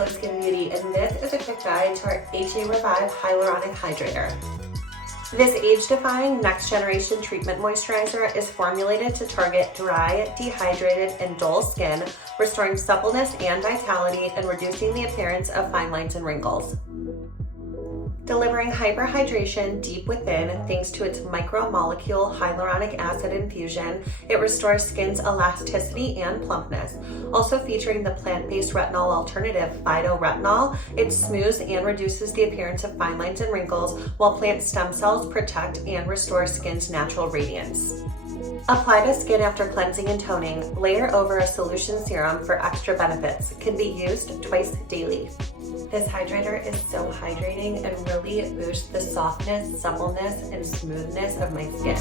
Glo Skin Beauty, and this is a quick guide to our HA Revive Hyaluronic Hydrator. This age-defying next-generation treatment moisturizer is formulated to target dry, dehydrated, and dull skin, restoring suppleness and vitality and reducing the appearance of fine lines and wrinkles. Delivering hyperhydration deep within thanks to its micromolecule hyaluronic acid infusion, it restores skin's elasticity and plumpness. Also featuring the plant-based retinol alternative, Phyto-Retinol, it smooths and reduces the appearance of fine lines and wrinkles, while plant stem cells protect and restore skin's natural radiance. Apply to skin after cleansing and toning. Layer over a solution serum for extra benefits. Can be used twice daily. This hydrator is so hydrating and really boosts the softness, suppleness, and smoothness of my skin.